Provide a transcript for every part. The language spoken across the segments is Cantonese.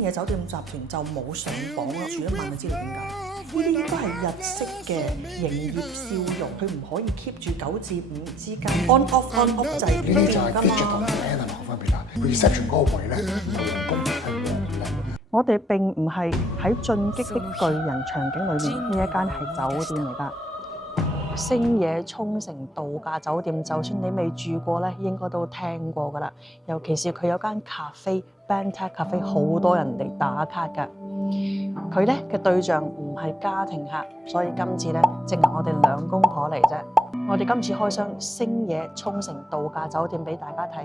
星野酒店集團就冇上榜啦，住一晚就知道點解。呢啲應該係日式嘅營業笑容，佢唔可以 keep 住9至5之間 on off 制呢啲就係 digital 嘅 element 學翻俾啦。reception 嗰個位咧，就人工係冇咁靚。我哋並唔係喺進擊的巨人場景裏面，呢一間係酒店嚟㗎。星野沖繩度假酒店，就算你未住過咧，應該都聽過㗎啦。尤其是佢有間咖啡 Benta Cafe， 好多人嚟打卡㗎。佢咧嘅對象唔係家庭客，所以今次咧淨係我哋兩公婆嚟啫。我哋今次開箱星野沖繩度假酒店俾大家睇。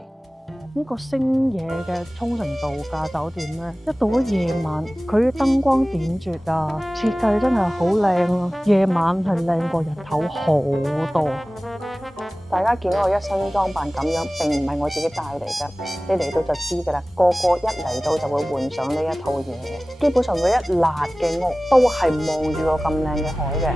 呢個星野嘅沖繩度假酒店咧，一到咗夜晚，佢燈光點綴啊，設計真係好靚啊！夜晚係靚過日頭好多。大家見到我一身裝扮咁樣，並唔係我自己帶嚟嘅，你嚟到就知㗎啦。個個一嚟到就會換上呢一套嘢。基本上佢一辣嘅屋都係望住個咁靚嘅海嘅。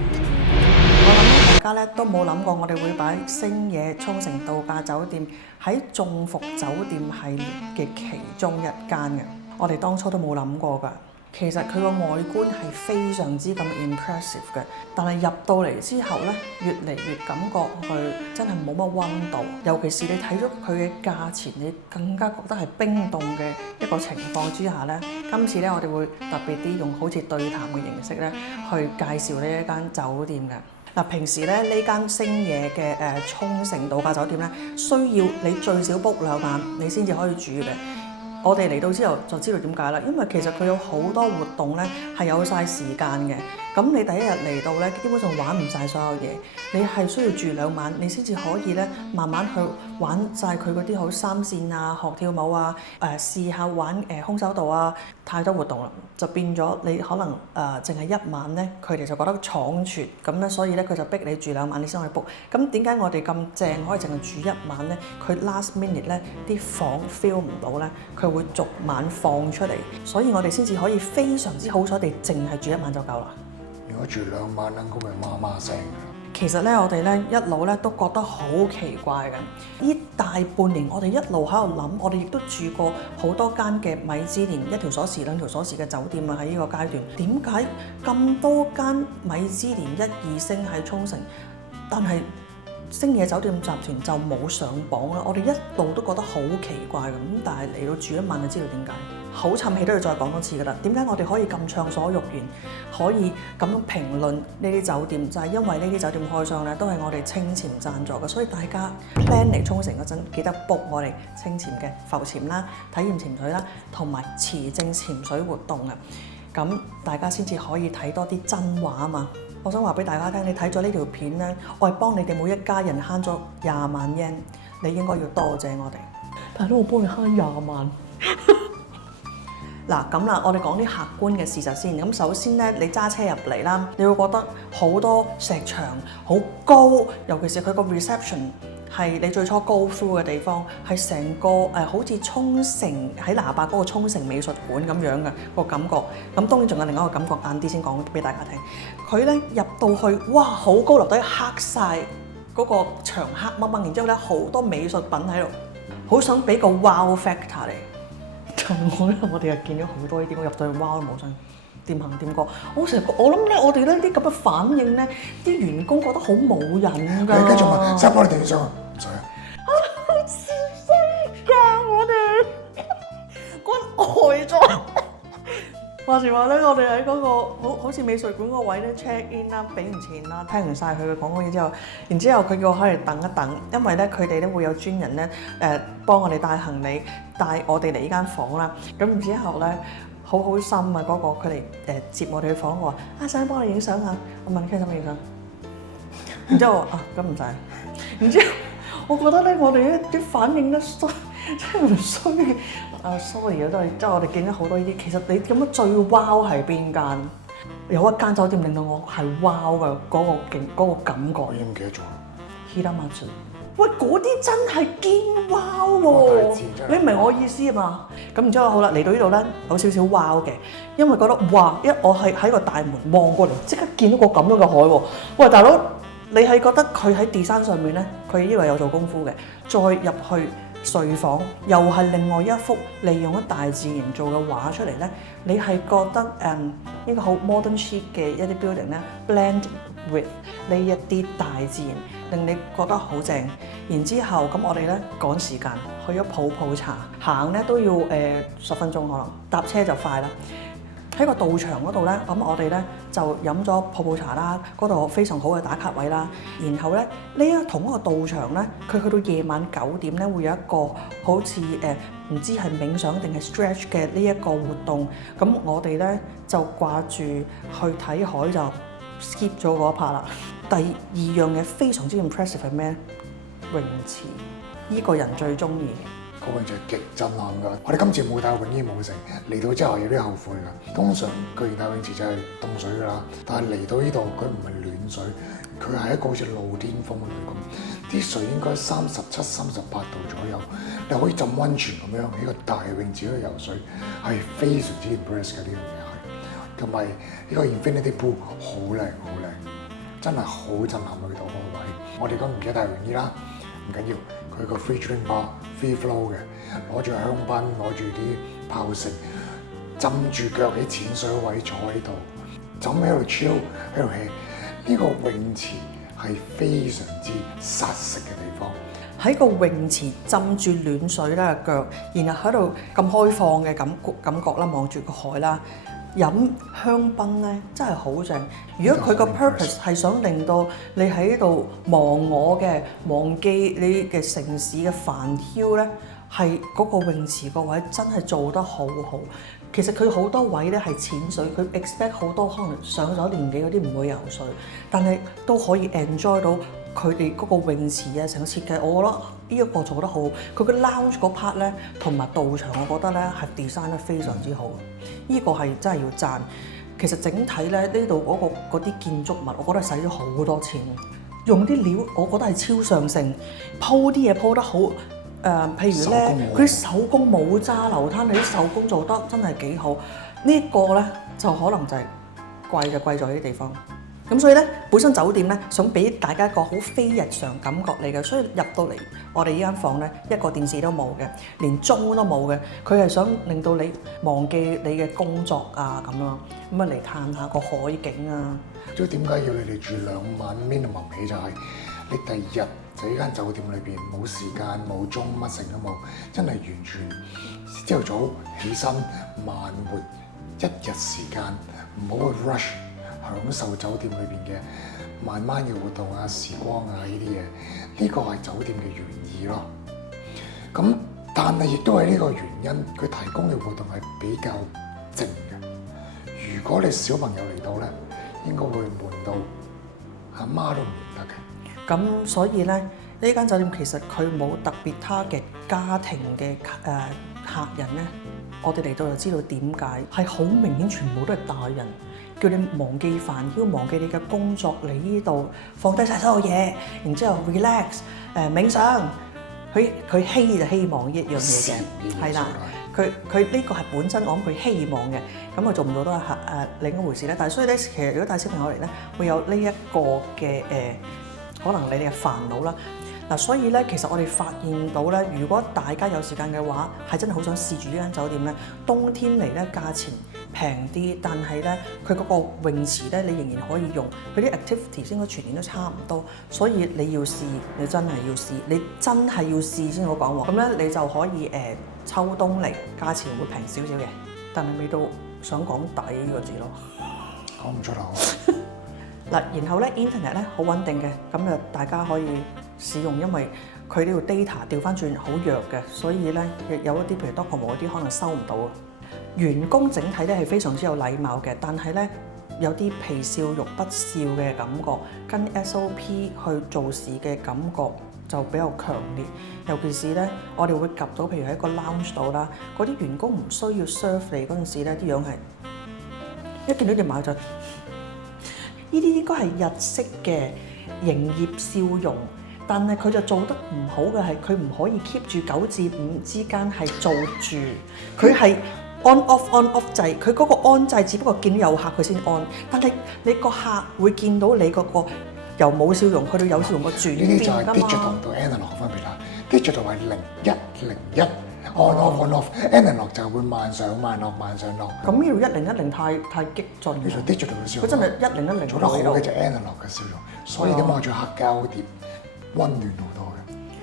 我諗大家咧都冇諗過，我哋會擺星野沖繩度假酒店喺眾福酒店系列嘅其中一間嘅。我哋當初都冇諗過㗎。其實佢個外觀係非常之咁 impressive 嘅，但係入到嚟之後咧，越嚟越感覺佢真係冇乜溫度。尤其是你睇咗佢嘅價錢，你更加覺得係冰凍嘅一個情況之下咧，今次咧我哋會特別啲用好似對談嘅形式咧去介紹呢一間酒店嘅。嗱，平時咧呢間星野嘅沖繩度假酒店咧，需要你最少 book 2晚，你先至可以住嘅。我哋嚟到之後就知道點解啦，因為其實佢有好多活動咧係有晒時間嘅。咁你第一日嚟到咧，基本上玩唔晒所有嘢，你係需要住2晚，你先至可以咧慢慢去玩晒佢嗰啲好三線啊、學跳舞啊、試下玩空手道啊，太多活動啦，就變咗你可能淨係1晚咧，佢哋就覺得倉促咁咧，所以咧佢就逼你住2晚你先可以 book。咁點解我哋咁正可以淨係住1晚咧？佢 last minute 咧啲房 fill 唔到咧，佢會逐晚放出嚟，所以我哋先至可以非常之好彩地淨係住1晚就夠啦。如果住2晚咧，嗰個媽媽聲。其實咧，我哋咧一路咧都覺得好奇怪嘅。呢大半年，我哋一路喺度諗，我哋亦都住過好多間嘅米芝蓮1條鎖匙、2條鎖匙嘅酒店啊。喺呢個階段，點解咁多間米芝蓮1、2星喺沖繩，但係星野酒店集團就冇上榜啦？我哋一路都覺得好奇怪咁，但係嚟到住1晚就知道點解。好沉氣都要再講多次㗎啦。點解我哋可以咁暢所欲言，可以咁樣評論呢啲酒店？就係因為呢啲酒店開箱咧，都係我哋清潛贊助嘅，所以大家 plan 嚟沖繩嗰陣，記得 book 我哋清潛嘅浮潛啦、體驗潛水啦，同埋持證潛水活動啊。咁大家先至可以睇多啲真話啊嘛。我想話俾大家聽，你睇咗呢條片咧，我係幫你哋每一家人慳咗20萬 yen， 你應該要多謝我哋。但係都我幫你慳20萬。嗱咁啦，我哋講啲客觀嘅事實先。咁首先咧，你揸車入嚟啦，你會覺得好多石牆好高，尤其是佢個 reception 係你最初 go through 嘅地方，係成個好似沖繩喺喇叭嗰個沖繩美術館咁樣嘅個感覺。咁當然仲有另一個感覺，晏啲先講俾大家聽。佢咧入到去，哇，好高樓底黑晒，嗰個牆黑掹掹，然之後咧好多美術品喺度，好想俾個 wow factor 嚟。我哋又見咗好多呢啲，我入到去哇都冇想掂行掂過。我諗咧，我哋呢啲咁嘅反應咧，啲員工覺得好冇癮㗎。你繼續問，使幫你哋上唔使啊？好似衰㗎，我哋關呆咗。話時話咧，我哋喺嗰個好似美術館嗰個位咧 check in 啦，俾完錢啦，聽完晒佢嘅講嘢之後，然之後佢叫我喺度等一等，因為咧佢哋咧會有專人咧幫我哋帶行李，帶我哋嚟呢間房啦。咁然之後咧好好心啊，嗰個佢嚟接我哋去房，我話想幫你影相啊，我問你使唔使影相？然之後我話咁唔使。然之後我覺得咧，我哋啲反應咧真係唔衰嘅。sorry 啊，都係即係我哋見咗好多呢啲。其實你咁樣最 wow 係邊間？有一間酒店令到我係 wow 嘅嗰個感覺。我已經唔記得咗。Hiramatsu，喂，嗰啲真係堅 wow 喎！你唔明我意思啊嘛？咁然之後好啦，嚟到呢度咧有少少 wow 嘅，因為覺得哇，我係喺個大門望過嚟，即刻見到個咁樣嘅海喎。喂，大佬，你係覺得佢喺 design 上面咧，佢呢個有做功夫嘅，再入去。睡房又係另外一幅利用咗大自然做嘅畫出嚟咧，你係覺得呢個好 modern chic 嘅一啲 building 咧 blend with 呢一啲大自然，令你覺得好正。然之後咁我哋咧趕時間去咗泡泡茶，行咧都要10分鐘可能，搭車就快啦。喺個道場嗰度咧，咁我哋咧就飲咗泡泡茶啦，嗰度非常好嘅打卡位啦。然後咧同一個道場咧，佢去到夜晚9點咧，會有一個好似唔知係冥想定係 stretch 嘅呢一個活動。咁我哋咧就掛住去睇海就 skip 咗嗰一 part 啦。第二樣嘢非常之 impressive 係咩？泳池，依個人最中意。個泳池係極震撼㗎！我哋今次冇帶泳衣冇成，嚟到之後有啲後悔㗎。通常巨型大泳池就係凍水㗎啦，但係嚟到呢度佢唔係暖水，佢係一個好似露天風呂咁，啲水應該37、38度左右，你可以浸溫泉咁樣喺個大泳池度游水，係非常之 impress 嘅呢樣嘢係。同埋呢個 Infinity Pool 好靚好靚，真係好震撼去到嗰個位。我哋咁唔記得帶泳衣啦，唔緊要。佢個 free drink bar、free flow 嘅，攞住香檳，攞住啲泡食，浸住腳喺淺水位坐喺度，就咁喺度 chill 喺度 hea。呢個泳池係非常之殺食嘅地方。喺個泳池浸住暖水啦腳，然後喺度咁開放嘅感覺啦，望住個海啦。飲香檳咧真係好正。如果佢個 purpose 係想令到你喺度忘記你嘅城市嘅煩囂咧，係嗰個泳池個位真係做得好好。其實佢好多位咧係淺水，佢 expect 好多可能上咗年紀嗰啲唔會游水，但係都可以 enjoy 到佢哋嗰個泳池啊成個設計。我覺得呢一個做得好。佢個 lounge 嗰 part 咧同埋道場，我覺得咧係 design 得非常之好。呢個係真係要讚。其實整體咧呢度嗰啲建築物，我覺得使咗好多錢，用啲料我覺得係超上乘，鋪啲嘢鋪得好。譬如咧，佢啲手工冇渣流灘，你啲手工做得真係幾好。呢個咧就可能就係貴就貴在呢啲地方。咁所以咧，本身酒店咧想俾大家一個好非日常感覺嚟嘅，所以入到嚟我哋呢間房咧一個電視都冇嘅，連鐘都冇嘅。佢係想令到你忘記你嘅工作啊咁咯，咁啊嚟嘆下個海景啊。所以點解要你哋住2晚 minimum 起就係你第二日就呢間酒店裏邊冇時間冇鐘乜成都冇，真係完全朝頭早起身慢活一日時間，唔好去 rush。享受酒店裏邊嘅慢慢嘅活動啊、時光啊呢啲嘢，呢個係酒店嘅原意咯。咁但係亦都係呢個原因，佢提供嘅活動係比較靜嘅。如果你小朋友嚟到咧，應該會悶到阿媽都唔得嘅。咁所以咧，呢間酒店其實佢冇特別target家庭嘅客人咧。我哋嚟到就知道點解，係好明顯全部都係大人。叫你忘記煩囂，忘記你嘅工作嚟呢度，放低晒所有嘢，然之後 relax，冥想。佢希望呢一樣嘢嘅，係啦。佢呢個係本身我諗佢希望嘅，咁佢做唔到都係另一回事咧。但係所以咧，其實如果帶小朋友嚟咧，會有呢一個嘅可能你哋嘅煩惱啦。嗱，所以咧，其實我哋發現到咧，如果大家有時間嘅話，係真係好想試住呢間酒店咧。冬天嚟咧，價錢平啲，但係咧，佢嗰個泳池咧，你仍然可以用。佢啲 activity 應該全年都差唔多，所以你要試，你真係要試，你真係要試先好講喎。咁咧，你就可以秋冬嚟，價錢會平少少嘅，但係未到想講抵呢個字咯。講唔出口。嗱，然後咧 internet 咧好穩定嘅，咁就大家可以使用，因為佢呢個 data 調翻轉好弱嘅，所以咧有一啲譬如 Docomo 嗰啲可能收唔到。員工整體咧係非常之有禮貌嘅，但係咧有啲皮笑肉不笑嘅感覺，跟 SOP 去做事嘅感覺就比較強烈。尤其是咧，我哋會及到譬如喺個 lounge 度啦，嗰啲員工唔需要 serve 你嗰陣時咧，啲樣係一見到你買就。呢啲應該係日式嘅營業笑容，但係佢就做得唔好嘅係佢唔可以 keep 住9至5之間係做住，佢係 on off 制，佢嗰個 on 制只不過見到有客佢先 on，但係你個客會見到你嗰個由冇笑容去到有笑容嘅轉變㗎嘛。呢啲就係 digital 同 analog 分別啦。，digital 係0101 on off on off，analog 就會慢上慢落慢上落。咁呢度1010太激進呢度 digital 嘅笑容，佢真係101做得好嘅就 analog 嘅笑容，所以點解我着黑膠碟温暖好多嘅。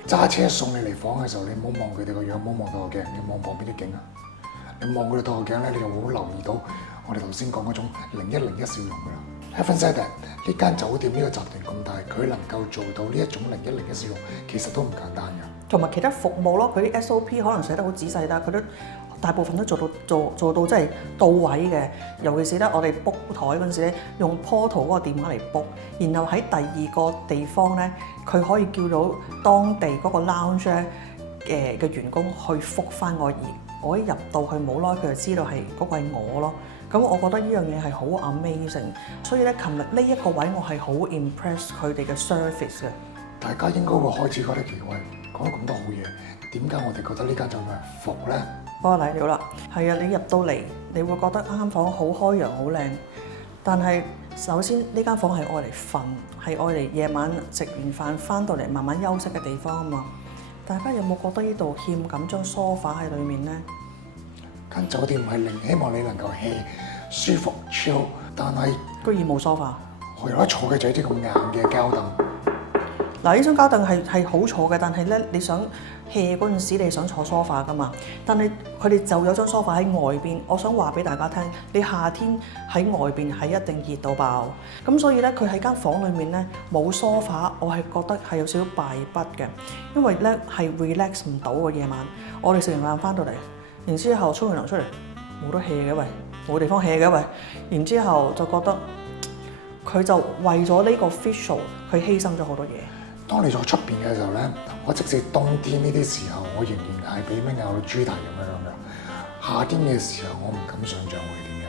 揸車送你嚟房嘅時候，你唔好望佢哋個樣，唔好望到個鏡，你望旁邊啲景啊！你望佢哋倒個鏡咧，你就會好留意到我哋頭先講嗰種0101笑容㗎啦。Heaven said that 呢間酒店呢個集團咁大，佢能夠做到呢一種0101笑容，其實都唔簡單㗎。同埋其他服務咯，佢啲 SOP 可能寫得好仔細，但係佢都大部分都做到真係到位嘅。尤其是咧，我哋 book 台嗰陣時咧，用 portal 嗰個電話嚟 book，然後喺第二個地方咧，佢可以叫到當地嗰個 lounge 嘅員工去覆返我，而我一入到去冇耐，佢就知道係嗰個係我咯。咁我覺得呢樣嘢係好 amazing，所以咧，琴日呢一個位我係好 impress 佢哋嘅 service 嘅。大家應該會開始覺得奇怪，講咗咁多好嘢，點解我哋覺得呢間酒店係服咧？我嚟了啦，係啊！你入到嚟，你會覺得間房好開揚、好靚。但係首先呢間房係愛嚟瞓，係愛嚟夜晚食完飯翻到嚟慢慢休息嘅地方啊嘛。大家有冇覺得呢度欠緊張梳化喺裡面咧？間酒店係令希望你能夠 hea 舒服 chill， 但係居然冇梳化。我有得坐嘅就係啲咁硬嘅膠凳。嗱，呢張膠凳係好坐嘅，但係咧你想 hea 嗰陣時，你想坐梳化噶嘛？但係佢哋就有張梳化喺外邊。我想話俾大家聽，你夏天喺外邊係一定熱到爆。咁所以咧，佢喺間房裡面咧冇梳化，我係覺得係有少少敗筆嘅，因為咧係 relax 唔到嘅夜晚。我哋食完飯翻到嚟，然之後沖完涼出嚟冇得 hea 嘅喂，冇地方 hea 嘅喂，然之後就覺得佢就為咗呢個 visual，佢犧牲咗好多嘢。當你坐出邊嘅時候咧，我即使冬天呢啲時候，我仍然係俾蚊咬到豬蹄咁樣嘅。夏天嘅時候，我唔敢想像會點樣。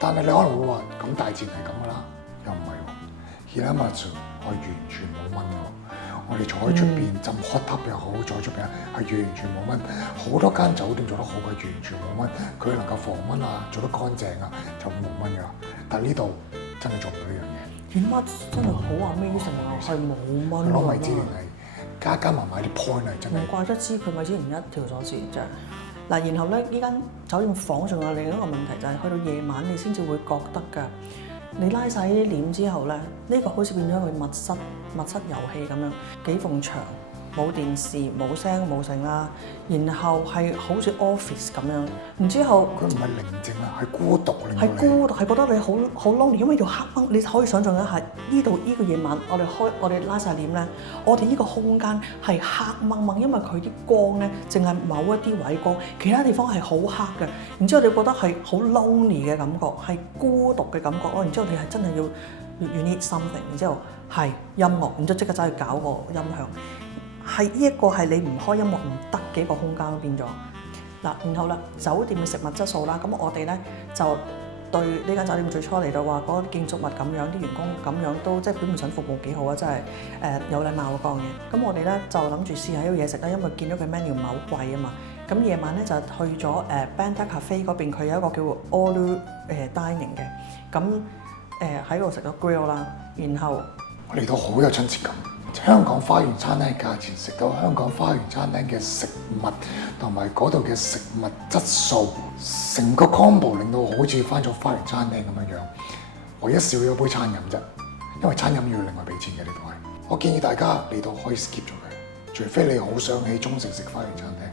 但係你可能會話，咁大自然係咁噶啦，又唔係喎。而家晚上我完全冇蚊喎，我哋坐喺出邊浸 hot tub 又好，坐喺出邊係完全冇蚊。好多間酒店做得好嘅，完全冇蚊，佢能夠防蚊啊，做得乾淨啊，就冇蚊㗎。但係呢度真係做唔到呢樣嘢。點解真係好amazing啊！係冇蚊攞米芝蓮係加埋啲 point 係真係。唔怪得知佢米芝蓮一條鎖匙啫。嗱，然後咧，呢間酒店房仲有另一個問題就係、去到夜晚你先至會覺得㗎。你拉晒呢啲簾之後咧，呢個好似變咗個密室遊戲咁樣，幾埲牆。冇電視、冇聲、冇聲啦，然後係好似 office 咁樣，然之後佢唔係寧靜啦，係孤獨令到你。係孤獨，係覺得你好 lonely，因為要黑掹，你可以想象一下呢度呢個夜晚，我哋拉晒簾咧，我哋呢個空間係黑掹掹，因為佢啲光咧淨係某一啲位光，其他地方係好黑嘅。然之後你覺得係好 lonely 嘅感覺，係孤獨嘅感覺咯。然之後你係真係要 you need something，然之後係音樂，然之後即刻走去搞個音響。係呢一個係你唔開音樂唔得嘅一個空間變咗嗱，然後啦，酒店嘅食物質素啦，咁我哋咧就對呢間酒店最初嚟到話嗰個建築物咁樣，啲員工咁樣都即係表面上服務幾好啊，真係有禮貌嗰樣嘢。咁我哋咧就諗住試下呢個嘢食啦，因為見到佢 menu 唔係好貴啊嘛。咁夜晚咧就去咗Banda Cafe 嗰邊，佢有一個叫 All Dining 嘅，咁喺度食咗 grill 啦，然後我嚟到好有親切感。香港花園餐廳嘅價錢食到香港花園餐廳嘅食物同埋嗰度嘅食物質素，成個 combo 令到我好似翻咗花園餐廳咁樣樣。唯一少咗杯餐飲啫，因為餐飲要另外俾錢嘅呢度係。我建議大家嚟到可以 skip 咗佢，除非你好想喺中城食花園餐廳。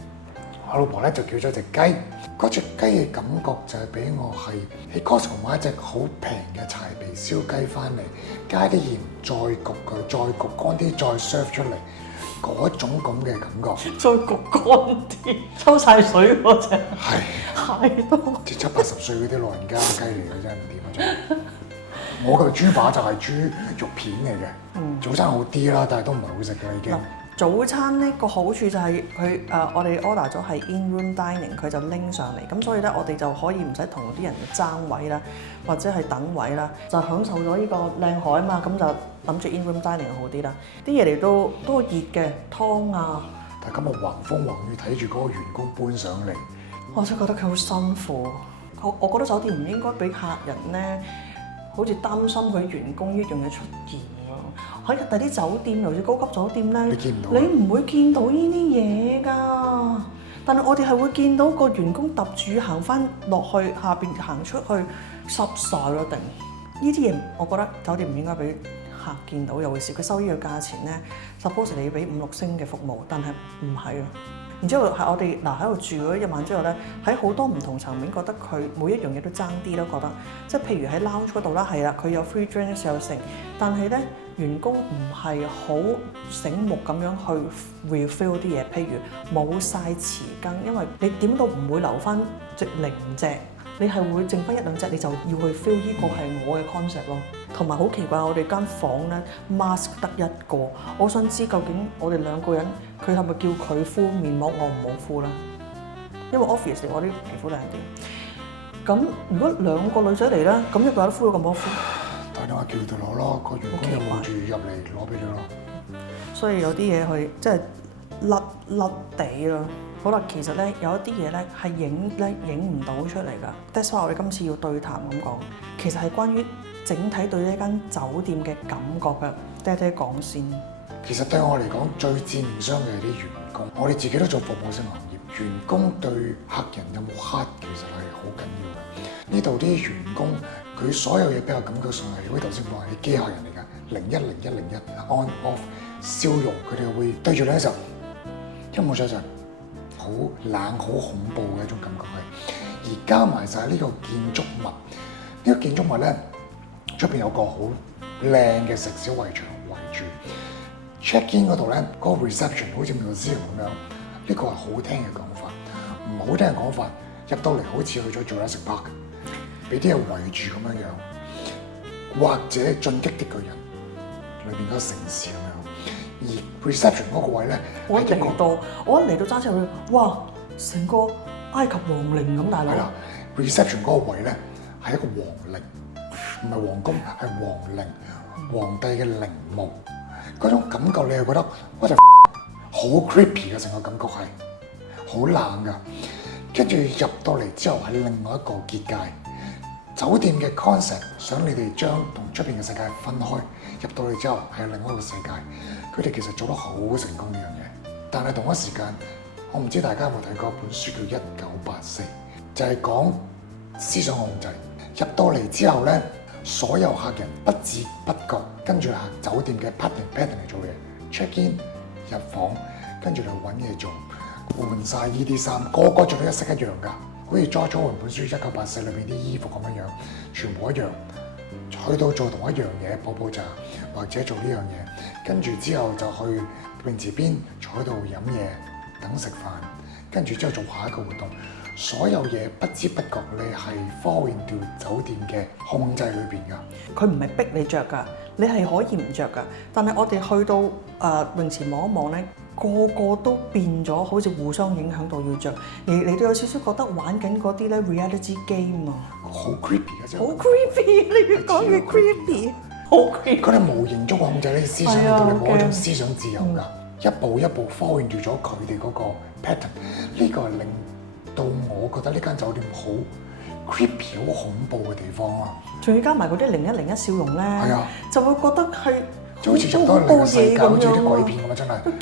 我老婆咧就叫咗隻雞，嗰隻雞嘅感覺就係俾我係喺 Costco 買一隻好平嘅柴皮燒雞翻嚟，加啲鹽，再焗佢，再焗乾啲，再 serve 出嚟，嗰種咁嘅感覺。再焗乾啲，抽晒水嗰隻。係咯。啲70-80歲嗰啲老人家雞嚟嘅真係唔掂啊！真係。我嘅豬扒就係豬肉片嚟嘅，早餐好啲啦，但係都唔係好食嘅已經。早餐呢個好處就係佢我哋 order 咗係 in-room dining， 佢就拎上嚟，咁所以咧我哋就可以唔使同啲人爭位啦，或者係等位啦，就享受咗呢個靚海啊嘛，咁就諗住 in-room dining 好啲啦。啲嘢嚟都熱嘅湯啊，但係今日橫風橫雨睇住嗰個員工搬上嚟，我真係覺得佢好辛苦。我覺得酒店唔應該俾客人咧，好似擔心佢員工呢樣嘢出現咯。喺第啲酒店，尤其是高級酒店咧，你見唔到，你唔會見到呢啲嘢㗎。但係我哋係會見到個員工揼住行翻落去下邊行出去濕晒咯，定呢啲嘢，我覺得酒店唔應該俾客見到，尤其是佢收呢個價錢咧，suppose 你要俾5、6星嘅服務，但係唔係啊。然之後係我哋喺度住咗一晚之後咧，喺好多唔同層面覺得佢每一樣嘢都爭啲咯，覺得即係譬如喺 lounge 嗰度啦，係啦，佢有 free drinks 有剩，但係咧員工唔係好醒目咁樣去 refill 啲嘢，譬如冇晒匙羹，因為你點都唔會留翻隻零隻，你係會剩翻1、2隻，你就要去 fill，呢個係我嘅 concept 咯。同埋好奇怪，我哋間房咧 mask 得一個，我想知究竟我哋2個人，佢係咪叫佢敷面膜，我唔好敷啦？因為 obviously 我啲皮膚靚啲。咁如果2個女仔嚟咧，咁1個人敷咗咁多敷，打電話叫佢攞咯，個員工有冇住入嚟攞俾你咯。所以有啲嘢佢即係甩地咯。好啦，其實咧有一啲嘢咧係影唔到出嚟㗎。That's why 我哋今次要對談咁講，其實係關於整體對呢間酒店嘅感覺嘅。爹爹講先。其實對我嚟講，最致命傷嘅係啲員工。我哋自己都做服務性行業，員工對客人有冇黑其實係好緊要嘅。呢度啲員工佢所有嘢比較感覺上係，好似頭先講係機械人嚟㗎，010101 on off 笑容，佢哋會對住你嘅時候，一冇咗就好冷好恐怖嘅一種感覺係。而加埋晒呢個建築物，呢個建築物咧出邊有個好靚嘅石屎圍牆圍住。check in 嗰度咧，嗰個 reception 好似 museum 咁樣，呢個係好聽嘅講法。唔好聽嘅講法，入到嚟好似去咗 Jurassic Park，俾啲人圍住咁樣樣，或者進擊的巨人裏邊嗰個城市咁樣。而 reception 嗰個位咧，我一嚟到揸車去，哇！成個埃及皇陵咁大佬。係啦 ，reception 嗰個位咧係一個皇陵，唔係皇宮，係皇陵，皇帝嘅陵墓。嗰種感覺你係覺得我就好 creepy 嘅，成個感覺係好冷㗎。跟住入到嚟之後係另外一個結界。酒店嘅 concept 想你哋將同出邊嘅世界分開，入到嚟之後係另外一個世界。佢哋其實做得好成功呢樣嘢，但係同一時間，我唔知大家有冇睇過一本書叫《1984》，就係講思想控制。入到嚟之後咧，所有客人不知不覺跟住酒店嘅 pattern 嚟做嘢 ，check in 入房，跟住嚟揾嘢做，換晒依啲衫，個個着到一式一樣㗎。好似 George Orwell 本書《1984》裏邊啲衣服咁樣樣，全部一樣。去到做同一樣嘢，泡茶或者做呢樣嘢，跟住之後就去泳池邊坐喺度飲嘢等食飯，跟住之後做下一個活動。所有嘢不知不覺你係 fall into 酒店嘅控制裏邊㗎。佢唔係逼你着㗎，你係可以唔着㗎。但係我哋去到泳池望一望咧，個個都變咗，好似互相影響到要着。而你都有少少覺得玩緊嗰啲咧 reality game 啊，好 creepy 嘅啫。好 creepy，你越講越 creepy， 好 creepy。佢哋無形中控制你思想，令到你冇一種思想自由㗎。一步一步 fall into 咗佢哋嗰個 pattern， 呢個係令到我覺得呢間酒店好 creepy、好恐怖嘅地方啊！仲要加埋嗰啲0101笑容咧，係啊，就會覺得係就好似入到嚟嘅世界，好似啲鬼片咁啊！真係都結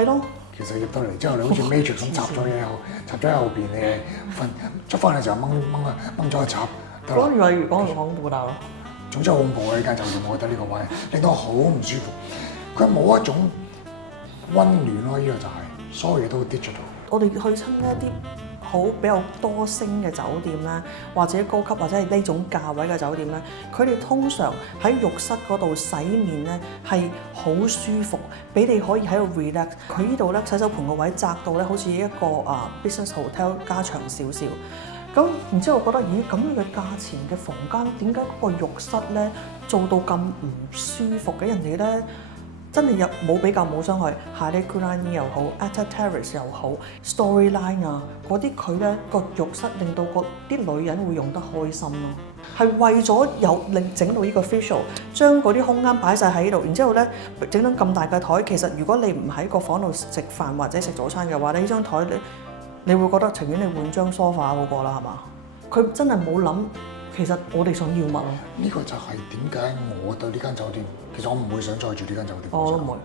界咯。其實入到嚟之後，你好似 Matrix 咁插咗嘢插咗喺後邊，你瞓出翻嚟就掹咗個插。講越嚟越講恐怖啦！總之好恐怖啊！呢間酒店，我覺得呢個位令到我好唔舒服。佢冇一種溫暖咯，呢個就係所有嘢都 digital。我哋去親一啲好比較多星嘅酒店啦，或者高級或者係呢種價位嘅酒店咧，佢哋通常喺浴室嗰度洗面咧係好舒服，俾你可以喺度 relax。佢呢度咧洗手盆個位窄到咧，好似一個business hotel 加長少少。咁然之後我覺得，咦咁樣嘅價錢嘅房間，點解嗰個浴室咧做到咁唔舒服嘅？人哋咧真係冇比較冇傷害 Halekulani 又好 Atta Terrace 又好 Storyline 啊嗰啲，佢咧個浴室令到啲女人會用得開心咯，係為咗令整到呢個 visual， 將嗰啲空間擺晒喺度，然之後咧整到咁大嘅台。其實如果你唔喺個房度食飯或者食早餐嘅話，呢張台你會覺得情願你換張 sofa 嗰個啦，係嘛？佢真係冇諗其實我哋想要乜咯？呢個就係點解我對呢間酒店，其實我唔會想再住呢間酒店。我都唔會。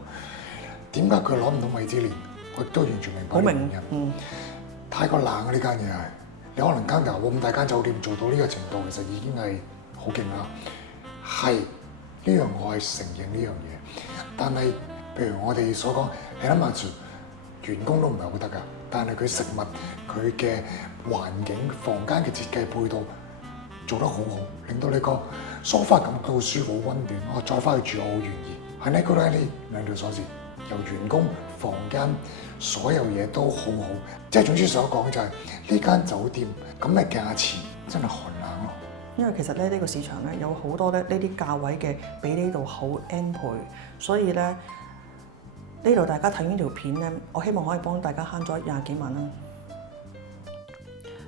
點解佢攞唔到米芝蓮？我亦都完全明白。好明嘅，太過冷啊！呢間嘢係，你可能間咁大間酒店做到呢個程度，其實已經係好勁啦。係呢樣我係承認呢樣嘢，但係譬如我哋所講，你諗下員工都唔係好得㗎，但係佢食物、佢嘅環境、房間嘅設計配套做得好好，令到你個梳化感到舒服、溫暖。我再翻去住，我好願意。喺呢個咧，呢兩條鎖匙，由員工、房間所有嘢都好好。即係總之所講就係呢間酒店咁嘅價錢真係寒冷咯。因為其實咧呢個市場咧有好多咧呢啲價位嘅比呢度好 N 倍，所以咧呢度大家睇呢條片咧，我希望可以幫大家慳咗20幾萬啦。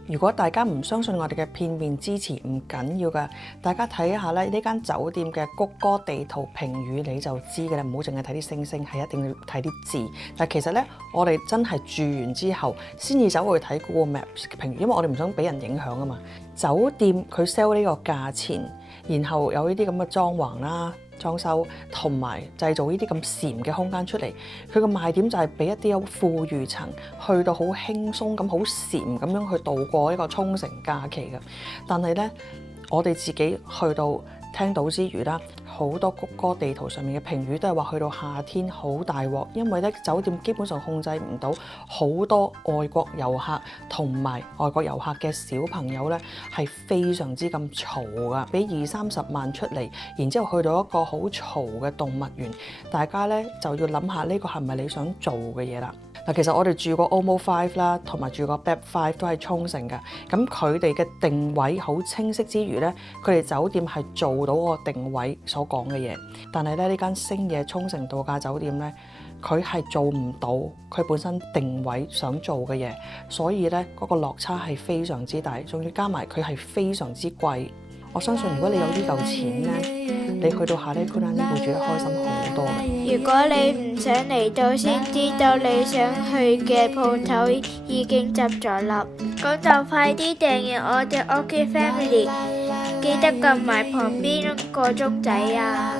如果大家唔相信我哋嘅片面之詞唔緊要㗎，大家睇下咧呢間酒店嘅谷歌地圖評語你就知㗎啦，唔好淨係睇啲星星，係一定要睇啲字。但其實咧，我哋真係住完之後先至走去睇 Google Maps 嘅評語，因為我哋唔想俾人影響啊嘛。酒店佢 sell 呢個價錢，然後有呢啲咁嘅裝潢啦、裝修同埋製造呢啲咁禪嘅空間出嚟，佢個賣點就係俾一啲有富裕層去到好輕鬆咁、好禪咁樣去度過一個沖繩假期嘅。但係咧，我哋自己去到聽到之餘啦，好多谷歌地圖上面嘅評語都係話去到夏天好大鑊，因為咧酒店基本上控制唔到好多外國遊客同埋外國遊客嘅小朋友咧係非常之咁嘈㗎，俾20-30萬出嚟，然之後去到一個好嘈嘅動物園，大家咧就要諗下呢個係咪你想做嘅嘢啦。嗱，其實我哋住過 OMO 5啦，同埋住過 BEP 5都係沖繩㗎。咁佢哋嘅定位好清晰之餘咧，佢哋酒店係做到個定位所講嘅嘢。但係咧呢間星野沖繩度假酒店咧，佢係做唔到佢本身定位想做嘅嘢，所以咧嗰個落差係非常之大，仲要加埋佢係非常之貴。我相信如果你有呢嚿錢咧，你去到下呢區呢度住得開心好多嘅。如果你唔想嚟到先知道你想去嘅鋪頭已經執咗笠，咁就快啲訂閱我哋 OK Family，記得撳埋旁邊個鐘仔啊！